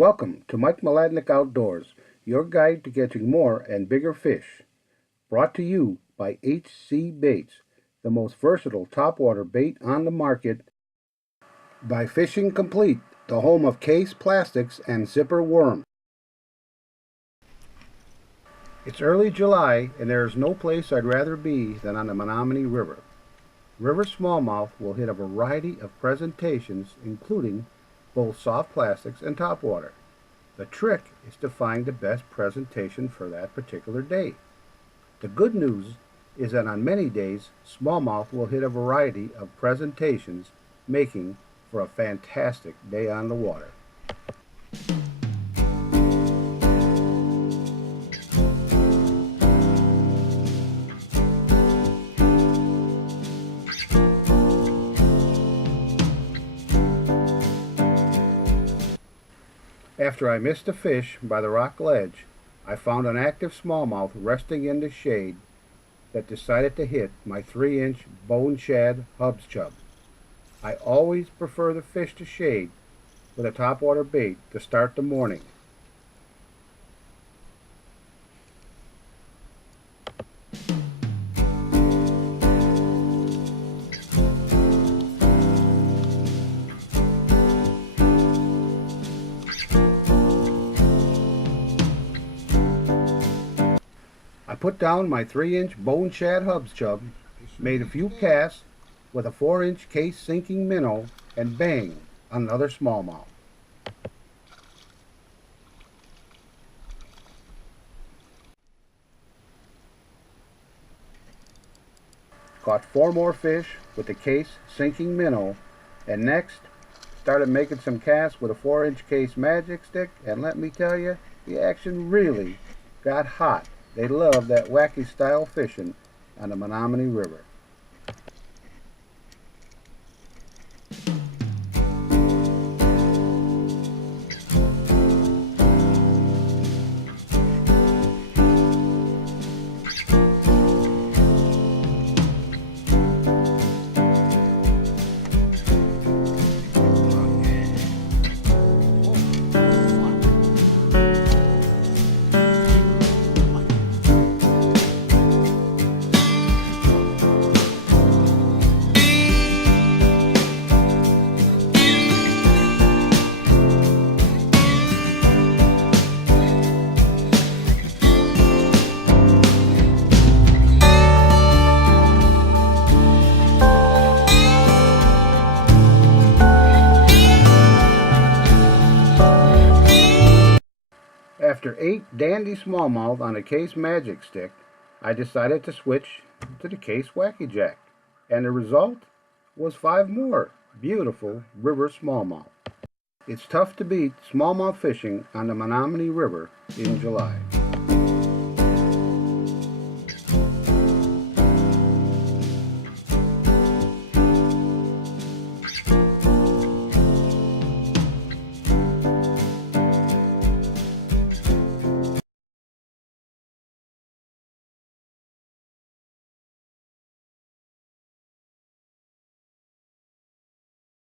Welcome to Mike Mladenik Outdoors, your guide to catching more and bigger fish. Brought to you by HC Baits, the most versatile topwater bait on the market. By Fishing Complete, the home of case plastics and zipper worm. It's early July and there is no place I'd rather be than on the Menominee River. River smallmouth will hit a variety of presentations including both soft plastics and topwater. The trick is to find the best presentation for that particular day. The good news is that on many days, smallmouth will hit a variety of presentations, making for a fantastic day on the water. After I missed a fish by the rock ledge, I found an active smallmouth resting in the shade that decided to hit my 3-inch bone shad hubs chub. I always prefer the fish to shade with a topwater bait to start the morning. I put down my 3-inch bone shad hubs chub, made a few casts with a 4-inch case sinking minnow, and bang, another smallmouth. Caught 4 more fish with the case sinking minnow, and next started making some casts with a 4-inch case magic stick, and let me tell you, the action really got hot. They love that wacky style fishing on the Menominee River. After 8 dandy smallmouth on a case magic stick, I decided to switch to the case wacky jack, and the result was 5 more beautiful river smallmouth. It's tough to beat smallmouth fishing on the Menominee River in July.